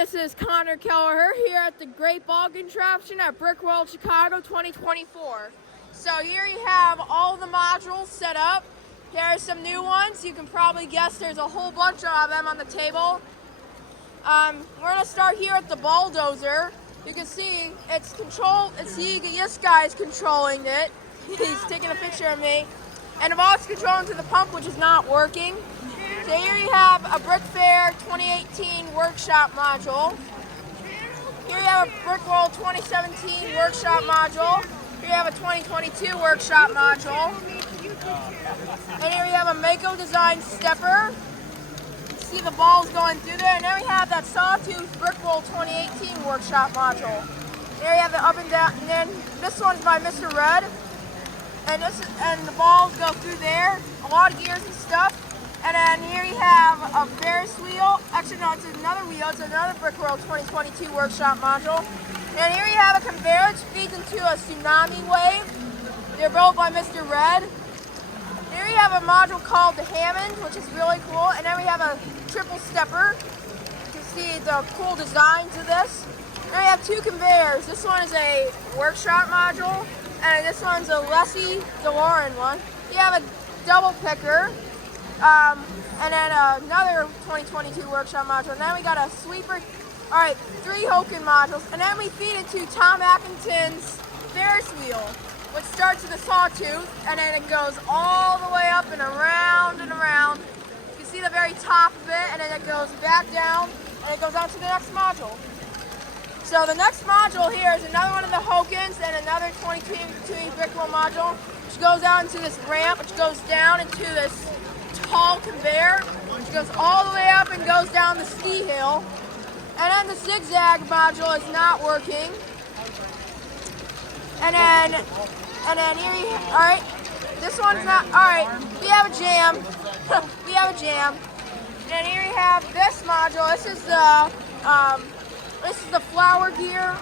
this is Connor Kelleher here at the Great Ball Contraption at Brickworld, Chicago 2024. So here you have all the modules set up. Here are some new ones. You can probably guess there's a whole bunch of them on the table. We're going to start here at the bulldozer. You can see it's controlled. This guy's controlling it. He's taking a picture of me. And the ball's controlling to the pump, which is not working. So here you have a Brick Fair 2018 workshop module. Here you have a Brickworld 2017 workshop module. Here you have a 2022 workshop module. And here we have a Mako design stepper. You can see the balls going through there. And then we have that Sawtooth Brickworld 2018 workshop module. There you have the up and down. And then this one's by Mr. Red. And the balls go through there. A lot of gears and stuff. And then here you have a Ferris wheel. Actually, no, it's another wheel. It's another Brickworld 2022 workshop module. And here you have a conveyor which feeds into a tsunami wave. They're built by Mr. Red. Here you have a module called the Hammond, which is really cool. And then we have a triple stepper. You can see the cool design to this. And we have two conveyors. This one is a workshop module, and this one's a Leslie DeLorean one. You have a double picker. And then another 2022 workshop module. And then we got a sweeper. All right, 3 Hoken modules. And then we feed it to Tom Atkinson's Ferris wheel, which starts with a sawtooth, and then it goes all the way up and around and around. You can see the very top of it, and then it goes back down, and it goes on to the next module. So the next module here is another one of the Hokens and another 2022 Brickworld module, which goes out into this ramp, which goes down into this tall conveyor, which goes all the way up and goes down the ski hill. And then the zigzag module is not working. And then here you, all right, this one's not, all right, we have a jam. We have a jam. And here you have this module. This is the flower gear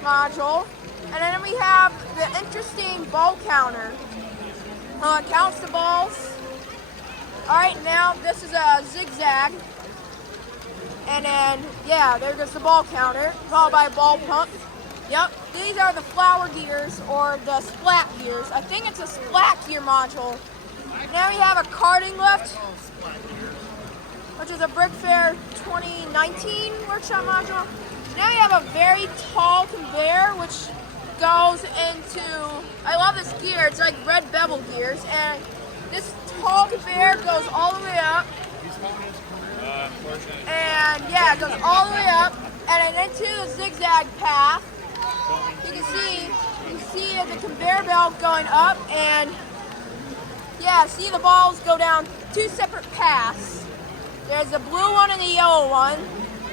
module. And then we have the interesting ball counter. It counts the balls. All right, now this is a zigzag, and then, yeah, there goes the ball counter, followed by a ball pump. Yep, these are the flower gears, or the splat gears. I think it's a splat gear module. Now we have a karting lift, which is a Brick Fair 2019 workshop module. Now we have a very tall conveyor, which goes into, I love this gear, it's like red bevel gears, and this tall conveyor goes all the way up, and yeah, it goes all the way up, and then into the zigzag path. You can see the conveyor belt going up, and yeah, see the balls go down 2 separate paths. There's the blue one and the yellow one,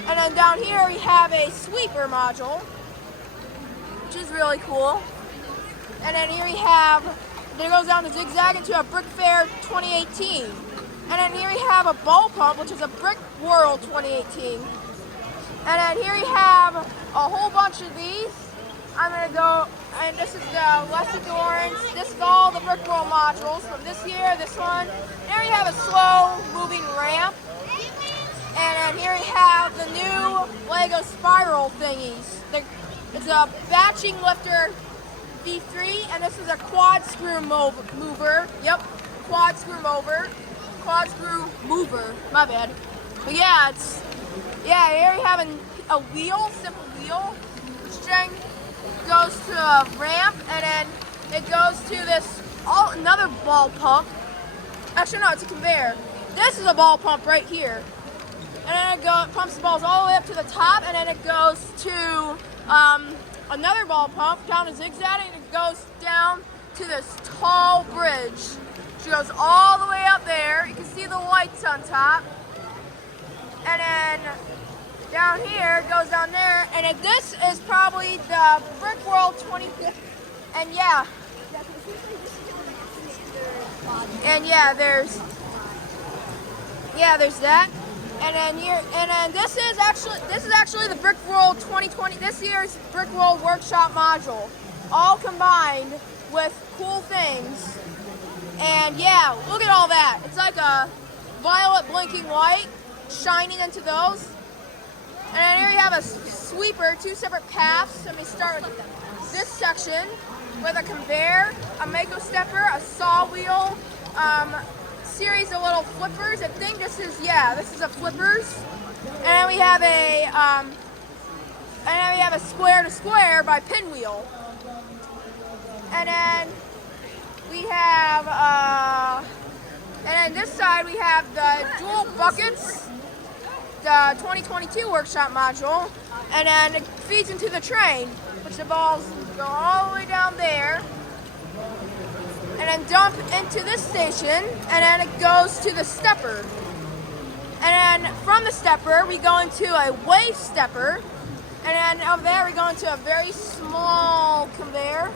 and then down here we have a sweeper module, which is really cool. And then here we have, there goes down the zigzag into a Brick Fair 2018. And then here we have a ball pump, which is a Brickworld 2018. And then here we have a whole bunch of these. I'm going to go, and this is the Leslie DeLorean. This is all the Brickworld modules from this year, this one. There we have a slow moving ramp. And then here we have the new Lego spiral thingies. It's a batching lifter V3, and this is a quad screw mover. Yep, quad screw mover. My bad. But yeah, here we have a wheel, simple wheel, which then goes to a ramp, and then it goes to this another ball pump. Actually, no, it's a conveyor. This is a ball pump right here, and then it pumps the balls all the way up to the top, and then it goes to another ball pump down a zigzag, and it goes down to this tall bridge. She goes all the way up there. You can see the lights on top. And then down here, it goes down there. And then this is probably the Brickworld 2015. And yeah. And yeah, there's that. And then this is actually the Brickworld 2020, this year's Brickworld Workshop module, all combined with cool things. And yeah, look at all that. It's like a violet blinking light shining into those. And then here you have a sweeper, 2 separate paths. Let me start with this section with a conveyor, a mako stepper, a saw wheel, series of little flippers. I think this is a flippers. And then we have a square to square by pinwheel. And then we have and then this side we have the dual buckets, the 2022 workshop module, and then it feeds into the train, which the balls go all the way down there, and then dump into this station, and then it goes to the stepper. And then from the stepper, we go into a wave stepper, and then over there we go into a very small conveyor.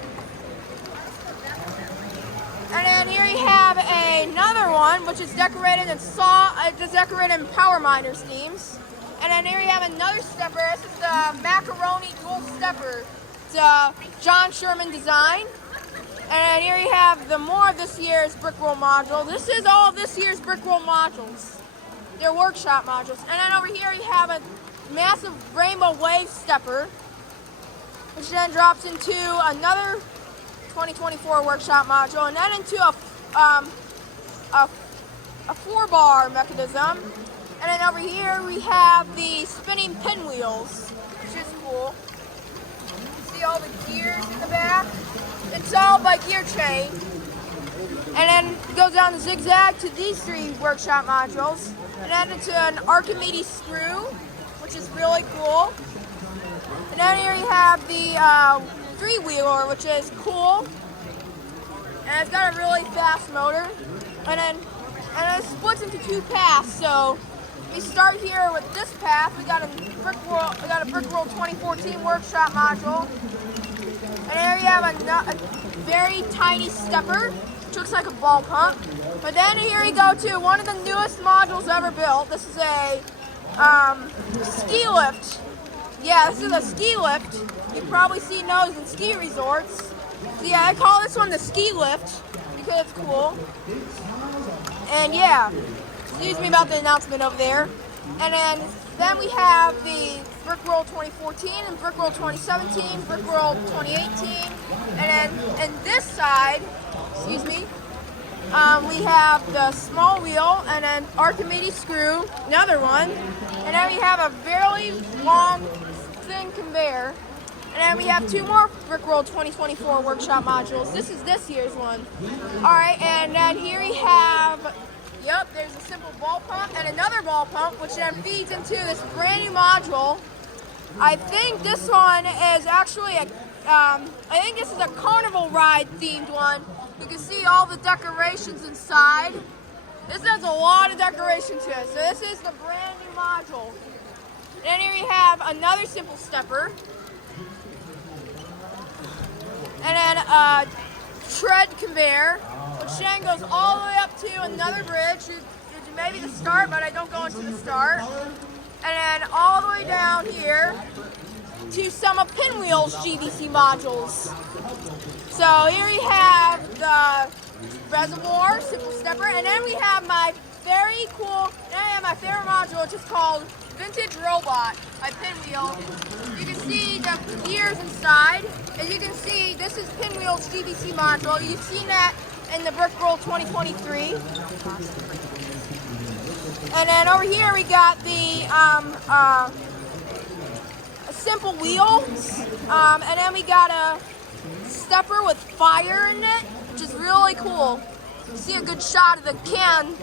And then here you have another one, which is decorated in power miners themes. And then here you have another stepper. This is the macaroni dual stepper. It's a John Sherman design. And then here you have the more of this year's Brickworld module. This is all of this year's Brickworld modules. They're workshop modules. And then over here you have a massive rainbow wave stepper, which then drops into another 2024 workshop module, and then into a 4-bar mechanism. And then over here we have the spinning pinwheels, which is cool. You see all the gears in the back. It's all by gear chain. And then it goes down the zigzag to these 3 workshop modules, and then into an Archimedes screw, which is really cool. And then here you have the 3-wheeler, which is cool, and it's got a really fast motor, and then it splits into 2 paths. So we start here with this path. We got a Brickworld 2014 workshop module, and here you have a very tiny stepper, which looks like a ball pump. But then here you go to one of the newest modules ever built. This is a ski lift. Yeah, this is a ski lift. You've probably seen those in ski resorts. So yeah, I call this one the ski lift because it's cool. And yeah, excuse me about the announcement over there. And then we have the Brickworld 2014 and Brickworld 2017, Brickworld 2018. And then in this side, excuse me, we have the small wheel, and then Archimedes screw, another one. And then we have a very long, thin conveyor. And then we have 2 more Brickworld 2024 workshop modules. This is this year's one. Alright, and then here we have, there's a simple ball pump and another ball pump, which then feeds into this brand new module. I think this one is actually I think this is a carnival ride themed one. You can see all the decorations inside. This has a lot of decoration to it. So this is the brand new module. Then here you have another simple stepper. And then a tread conveyor, which then goes all the way up to another bridge. Maybe the start, but I don't go into the start. And then all the way down here to some of Pinwheel's GBC modules. So here we have the reservoir, simple stepper, and then we have my very cool, my favorite module, which is called Vintage Robot by Pinwheel. You can see the gears inside. As you can see, this is Pinwheel's GBC module. You've seen that in the Brickworld 2023. And then over here we got the simple wheels, and then we got a stepper with fire in it, which is really cool. You see a good shot of the can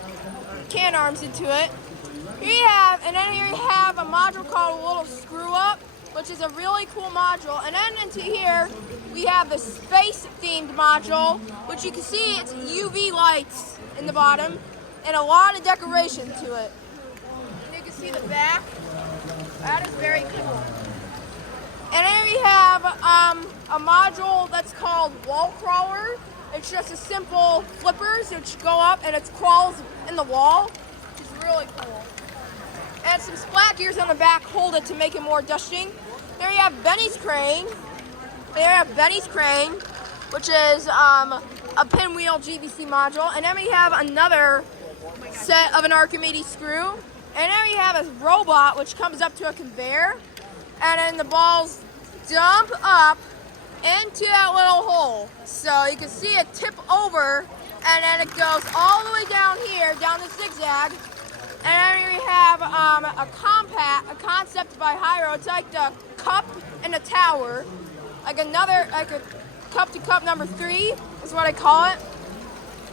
arms into it. Here you have, and then here you have a module called a little screw up, which is a really cool module. And then into here we have the space themed module, which you can see it's UV lights in the bottom and a lot of decoration to it. And you can see the back. That is very cool. And here we have a module that's called Wall Crawler. It's just a simple flippers which go up and it crawls in the wall, which is really cool. And some splat gears on the back hold it to make it more dusting. There you have Benny's crane. There you have Benny's crane, which is a Pinwheel GBC module. And then we have another set of an Archimedes screw. And then we have a robot which comes up to a conveyor, and then the balls dump up into that little hole. So you can see it tip over, and then it goes all the way down here, down the zigzag. And then we have a concept by Hyro. It's like the cup in a tower, like a cup to cup number 3 is what I call it.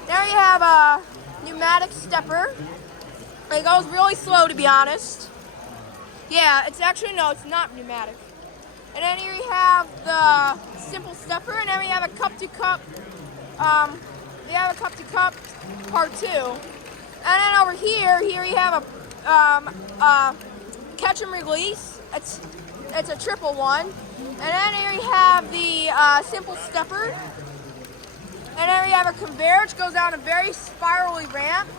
There you have a pneumatic stepper. It goes really slow, to be honest. Yeah, it's actually, no, it's not pneumatic. And then here we have the simple stepper, and then we have a cup to cup. Part 2. And then over here we have a catch and release. It's a triple one. And then here we have the simple stepper. And then we have a conveyor which goes down a very spirally ramp.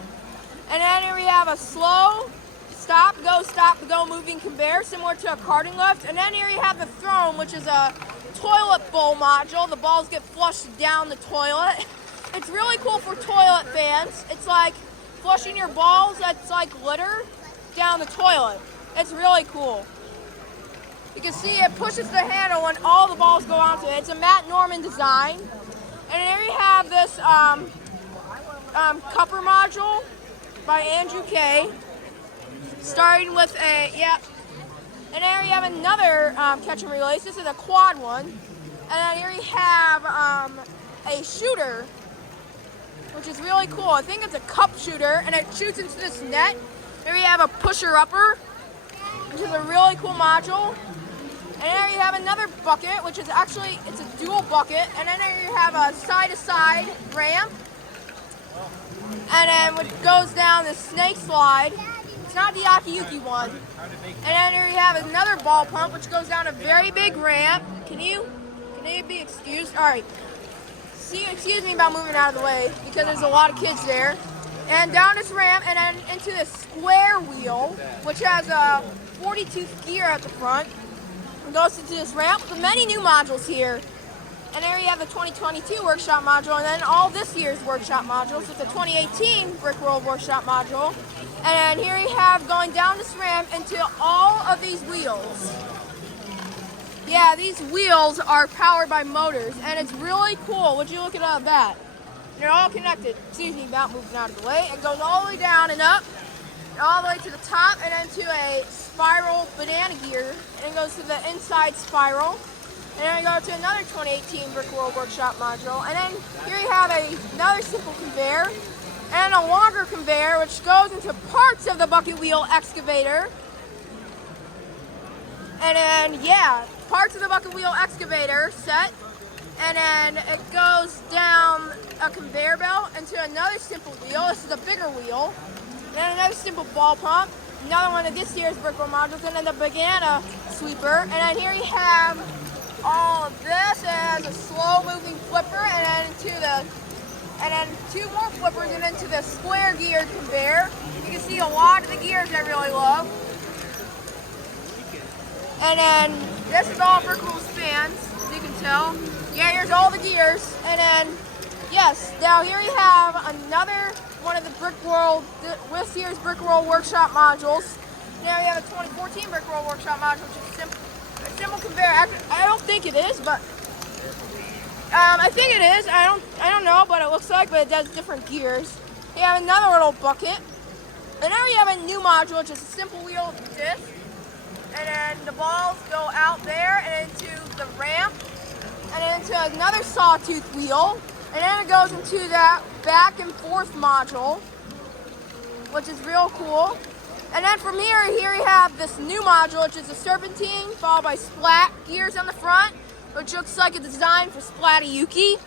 And then here we have a slow stop, go moving conveyor similar to a karting lift. And then here you have the throne, which is a toilet bowl module. The balls get flushed down the toilet. It's really cool for toilet fans. It's like flushing your balls that's like litter down the toilet. It's really cool. You can see it pushes the handle and all the balls go onto it. It's a Matt Norman design. And here we have this cupper module by Andrew K. Starting with and there you have another catch and release. This is a quad one. And then here you have a shooter, which is really cool. I think it's a cup shooter, and it shoots into this net. Here we have a pusher-upper, which is a really cool module. And there you have another bucket, which is actually, it's a dual bucket. And then there you have a side-to-side ramp. And then what goes down the snake slide. It's not the Akiyuki one. And then here you have another ball pump, which goes down a very big ramp. Can you be excused? All right. Excuse me about moving out of the way because there's a lot of kids there. And down this ramp and then into this square wheel, which has a 40-tooth gear at the front. It goes into this ramp with many new modules here. And there you have the 2022 workshop module, and then all this year's workshop modules with the 2018 Brickworld workshop module. And then here you have going down this ramp into all of these wheels. Yeah, these wheels are powered by motors, and it's really cool. Would you look at that? They're all connected. Excuse me about moving out of the way. It goes all the way down and up, and all the way to the top, and then to a spiral banana gear, and it goes to the inside spiral. And then we go to another 2018 Brickworld Workshop module. And then here you have another simple conveyor and a longer conveyor which goes into parts of the bucket wheel excavator. And then, yeah, parts of the bucket wheel excavator set. And then it goes down a conveyor belt into another simple wheel. This is a bigger wheel. And then another simple ball pump. Another one of this year's Brickworld modules. And then the banana sweeper. And then here you have all of this as a slow-moving flipper, and then two more flippers, and into the square-geared conveyor. You can see a lot of the gears I really love. And then this is all Brickworld fans, as you can tell. Yeah, here's all the gears, and then yes, now here you have another one of the Brickworld, this year's Brickworld Workshop modules. Now you have a 2014 Brickworld Workshop module, which is simple. A simple conveyor. I don't think it is, but I think it is. I don't know, but it looks like, but it does different gears. You have another little bucket, and now you have a new module, which is a simple wheel disc, and then the balls go out there and into the ramp, and then into another sawtooth wheel, and then it goes into that back and forth module, which is real cool. And then from here we have this new module, which is a serpentine, followed by splat gears on the front, which looks like a design for Splatty-Yuki.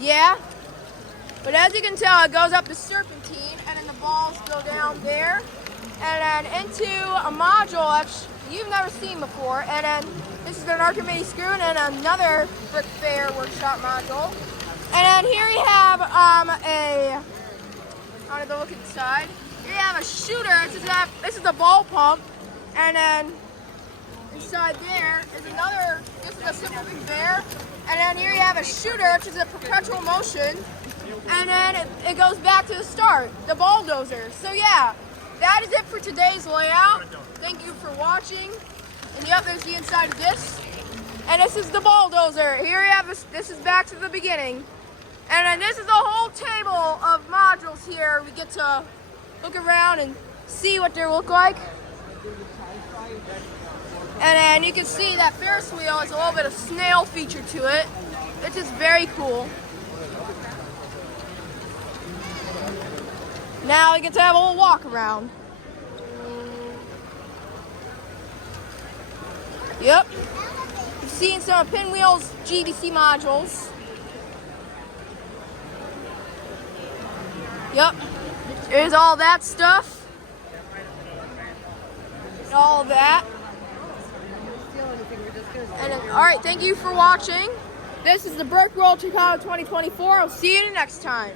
Yeah. But as you can tell, it goes up the serpentine, and then the balls go down there, and then into a module that you've never seen before. And then this is an Archimedes screw, and then another Brick Fair Workshop module. And then here you have I want to go look inside. Here you have a shooter. This is the ball pump, and then inside there is another. This is a simple conveyor, and then here you have a shooter, which is a perpetual motion, and then it goes back to the start, the bulldozer. So yeah, that that is it for today's layout. Thank you for watching. And yep, there's the inside of this. And this is the bulldozer. Here you have this is back to the beginning. And then this is the whole table of modules here. We get to look around and see what they look like. And then you can see that Ferris wheel has a little bit of snail feature to it, which is very cool. Now we get to have a little walk around. Yep. You've seen some of Pinwheel's GBC modules. Yep. There's all that stuff. And all of that. And then, all right, thank you for watching. This is the Brickworld Chicago 2024. I'll see you next time.